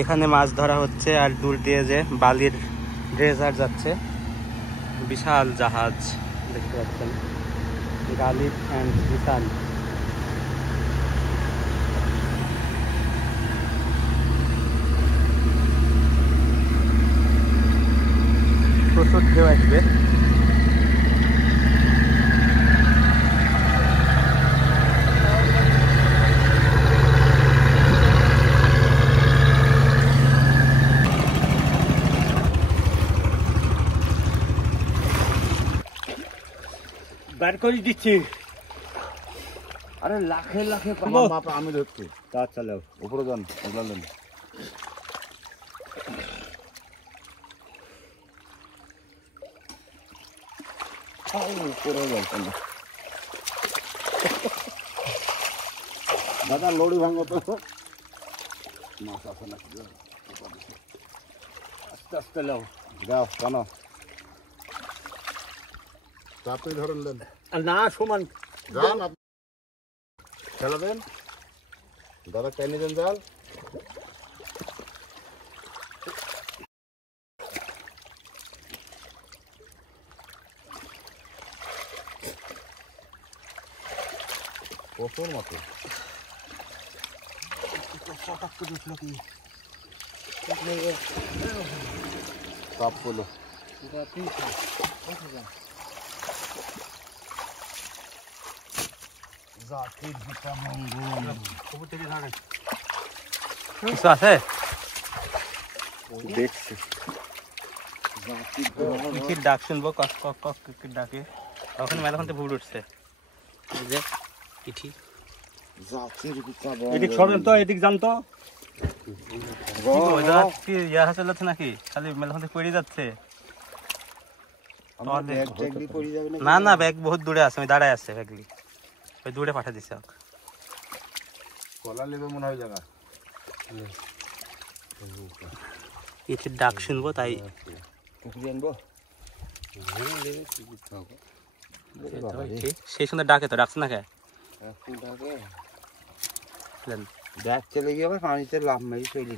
এখানে মাছ ধরা হচ্ছে আর দূর দিয়ে যে বালির ড্রেজার যাচ্ছে, বিশাল জাহাজ দেখতে পাচ্ছেন, গালিব অ্যান্ড বিশাল। প্রচুর ঢেউ আসবে। বার করে দিচ্ছি। আরে লাখে লাখে মাপ আমি ধরছি। তা চালাও উপরে যান, উঠলাম উপরে যাচ্ছেন না দাদা, লড়ি ভাঙো তো, মাছ আছে নাকি? আস্তে আস্তে লাও, যাও কেন চাপে ধরলেন না, সমান যান খেলাবেন দাদা, টেনে দেন জাল। প্রচুর মতো সব পলো কিছু আছে দেখছি, কি ডাক শুনবো, কক কক কক ডাকে। ওখানে মেলাখান থেকে ভুল উঠছে, এই যে ইঠি। এদিক সরেন তো, এদিক যান তো। ইয়া চলেছে নাকি, খালি মেলাখান থেকে পড়ে যাচ্ছে। না না, ব্যাগ বহুত দূরে আছে, আমি দাঁড়ায় আছে ব্যাগলি, ওই দূরে পাঠা দিছে। কলা লেবে মনে হয় জায়গা, ইঠির ডাক শুনবো তাই আনবো। সেই সুন্দর ডাকে তো, ডাকছে না কে ব্যাগ চলে গিয়ে আবার পানিতে লাভ মারি চলে